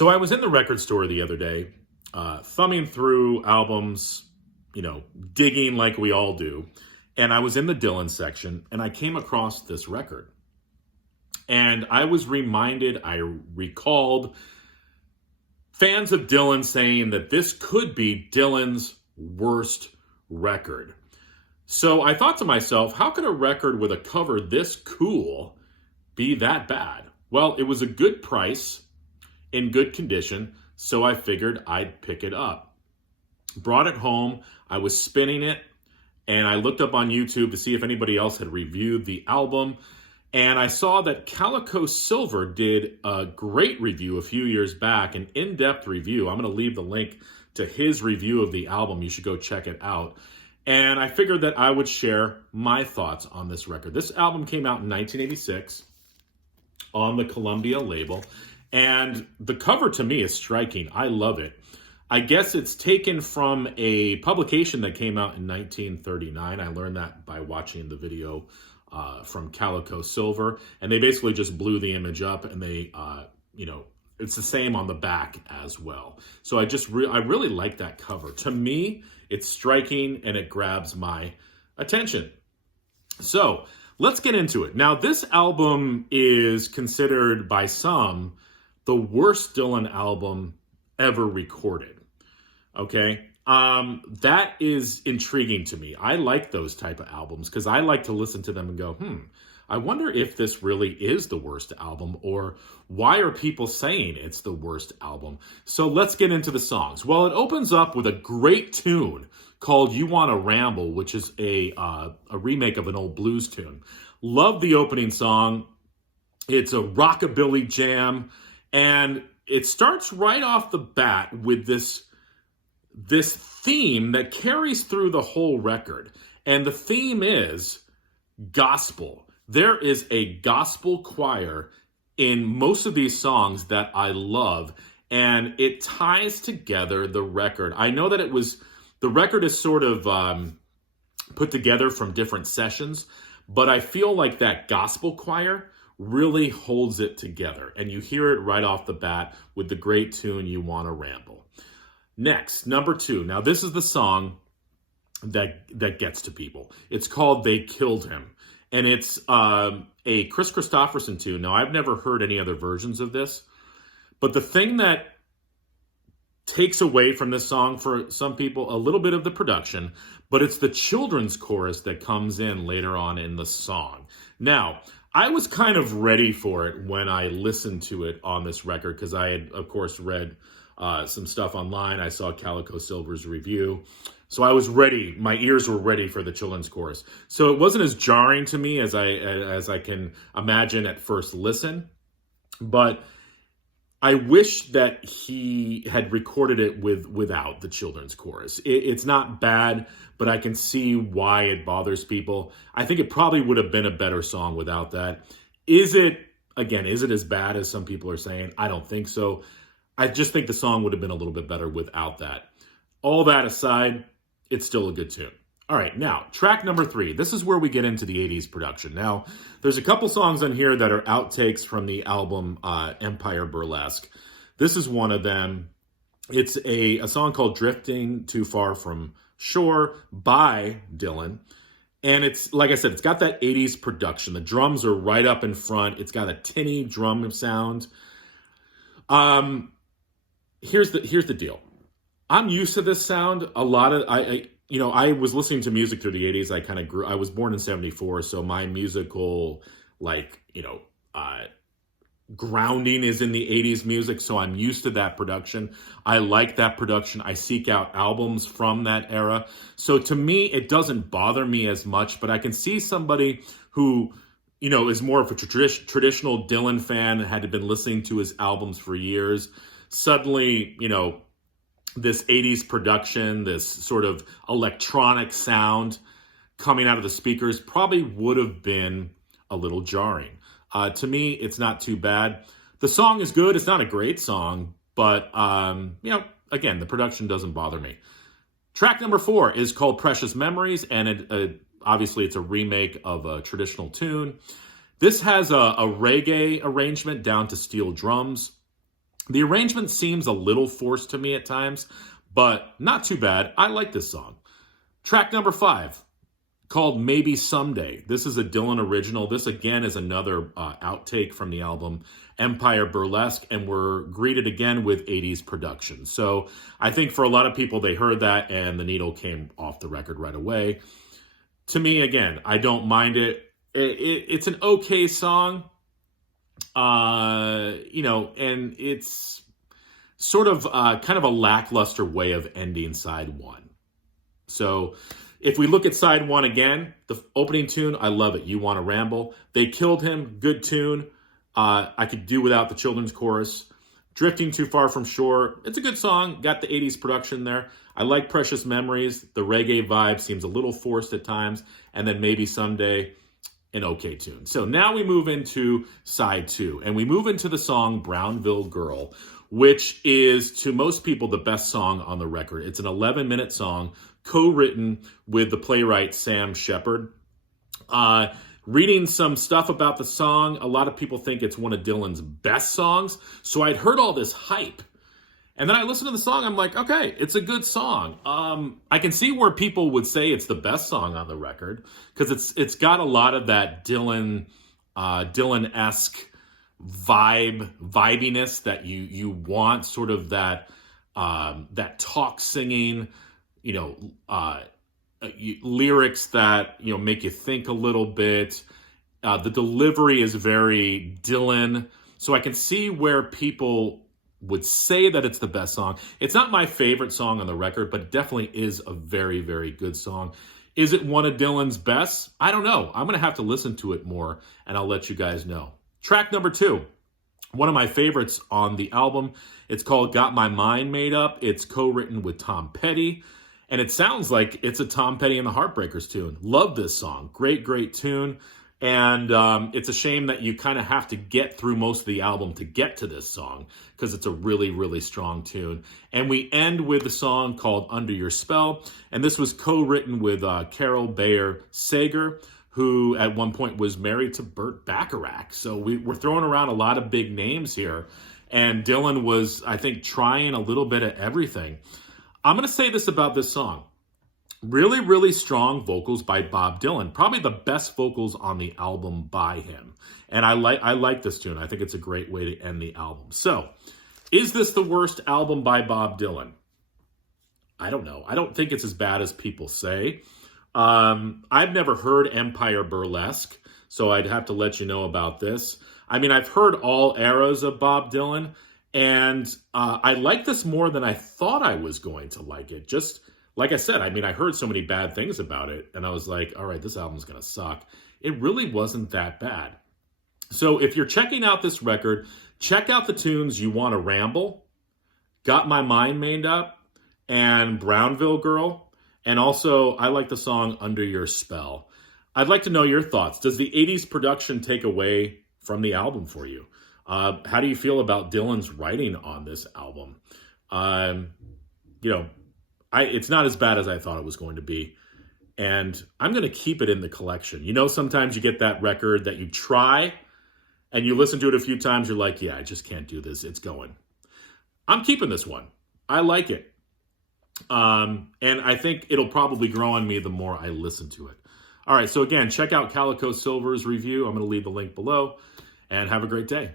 So I was in the record store the other day, thumbing through albums, digging like we all do. And I was in the Dylan section and I came across this record. And I was reminded, I recalled fans of Dylan saying that this could be Dylan's worst record. So I thought to myself, how could a record with a cover this cool be that bad? Well, it was a good price, in good condition, so I figured I'd pick it up. Brought it home, I was spinning it, and I looked up on YouTube to see if anybody else had reviewed the album, and I saw that CalicoSilver did a great review a few years back, an in-depth review. I'm going to leave the link to his review of the album. You should go check it out. And I figured that I would share my thoughts on this record. This album came out in 1986 on the Columbia label. And the cover to me is striking. I love it. I guess it's taken from a publication that came out in 1939. I learned that by watching the video from CalicoSilver. And they basically just blew the image up and they, it's the same on the back as well. So I really like that cover. To me, it's striking and it grabs my attention. So let's get into it. Now, this album is considered by some the worst Dylan album ever recorded. Okay? That is intriguing to me. I like those type of albums because I like to listen to them and go, I wonder if this really is the worst album, or why are people saying it's the worst album? So let's get into the songs. Well, it opens up with a great tune called You Wanna Ramble, which is a remake of an old blues tune. Love the opening song. It's a rockabilly jam, and it starts right off the bat with this theme that carries through the whole record. And the theme is gospel. There is a gospel choir in most of these songs that I love, and it ties together the record. I know that the record is sort of put together from different sessions, but I feel like that gospel choir really holds it together, and you hear it right off the bat with the great tune, You Wanna Ramble. Next, number 2. Now, this is the song that gets to people. It's called They Killed Him. And it's a Chris Christopherson tune. Now, I've never heard any other versions of this. But the thing that takes away from this song for some people, a little bit of the production, but it's the children's chorus that comes in later on in the song. Now, I was kind of ready for it when I listened to it on this record because I had, of course, read some stuff online. I saw CalicoSilver's review. So I was ready. My ears were ready for the children's chorus. So it wasn't as jarring to me as I can imagine at first listen. But I wish that he had recorded it without the children's chorus. It's not bad, but I can see why it bothers people. I think it probably would have been a better song without that. Is it as bad as some people are saying? I don't think so. I just think the song would have been a little bit better without that. All that aside, it's still a good tune. All right, now, track number 3. This is where we get into the 80s production. Now, there's a couple songs on here that are outtakes from the album Empire Burlesque. This is one of them. It's a song called Drifting Too Far From Shore by Dylan. And it's, like I said, it's got that 80s production. The drums are right up in front. It's got a tinny drum sound. Here's the deal. I'm used to this sound. A lot of, I was listening to music through the 80s. I was born in 74, so my musical, grounding is in the 80s music, so I'm used to that production. I like that production. I seek out albums from that era. So to me, it doesn't bother me as much, but I can see somebody who, is more of a traditional Dylan fan, had been listening to his albums for years. Suddenly, this 80s production, this sort of electronic sound coming out of the speakers probably would have been a little jarring. To me, it's not too bad. The song is good. It's not a great song, but, again, the production doesn't bother me. Track number 4 is called Precious Memories, and obviously it's a remake of a traditional tune. This has a reggae arrangement down to steel drums. The arrangement seems a little forced to me at times, but not too bad. I like this song. Track number 5, called Maybe Someday. This is a Dylan original. This, again, is another outtake from the album Empire Burlesque, and we're greeted again with 80s production. So I think for a lot of people, they heard that, and the needle came off the record right away. To me, again, I don't mind it. It's an okay song, and it's sort of kind of a lackluster way of ending side 1. So if we look at side 1 again, the opening tune, I love it. You Wanna Ramble. They Killed Him, good tune. I could do without the children's chorus. Drifting Too Far From Shore, it's a good song. Got the 80s production there. I like Precious Memories. The reggae vibe seems a little forced at times. And then Maybe Someday, an okay tune. So now we move into side 2, and we move into the song Brownville Girl, which is, to most people, the best song on the record. It's an 11-minute song, co-written with the playwright Sam Shepard. Reading some stuff about the song, a lot of people think it's one of Dylan's best songs. So I'd heard all this hype. And then I listened to the song, I'm like, okay, it's a good song. I can see where people would say it's the best song on the record, because it's got a lot of that Dylan-esque vibiness that you want, sort of that talk singing, lyrics that make you think a little bit. The delivery is very Dylan, so I can see where people would say that it's the best song. It's not my favorite song on the record, but it definitely is a very, very good song. Is it one of Dylan's best? I don't know. I'm going to have to listen to it more, and I'll let you guys know. Track number 2, one of my favorites on the album. It's called Got My Mind Made Up. It's co-written with Tom Petty, and it sounds like it's a Tom Petty and the Heartbreakers tune. Love this song. Great, great tune. And it's a shame that you kind of have to get through most of the album to get to this song, because it's a really, really strong tune. And we end with the song called Under Your Spell. And this was co-written with Carol Bayer Sager, who at one point was married to Burt Bacharach. So we're throwing around a lot of big names here. And Dylan was, I think, trying a little bit of everything. I'm going to say this about this song. Really, really strong vocals by Bob Dylan. Probably the best vocals on the album by him. And I like this tune. I think it's a great way to end the album. So, is this the worst album by Bob Dylan? I don't know. I don't think it's as bad as people say. I've never heard Empire Burlesque, so I'd have to let you know about this. I mean, I've heard all eras of Bob Dylan, and I like this more than I thought I was going to like it. Just like I said, I mean, I heard so many bad things about it, and I was like, all right, this album's going to suck. It really wasn't that bad. So if you're checking out this record, check out the tunes You Wanna Ramble, Got My Mind Made Up, and Brownville Girl. And also, I like the song Under Your Spell. I'd like to know your thoughts. Does the 80s production take away from the album for you? How do you feel about Dylan's writing on this album? It's not as bad as I thought it was going to be. And I'm going to keep it in the collection. Sometimes you get that record that you try and you listen to it a few times. You're like, yeah, I just can't do this. It's going. I'm keeping this one. I like it. And I think it'll probably grow on me the more I listen to it. All right. So again, check out CalicoSilver's review. I'm going to leave the link below, and have a great day.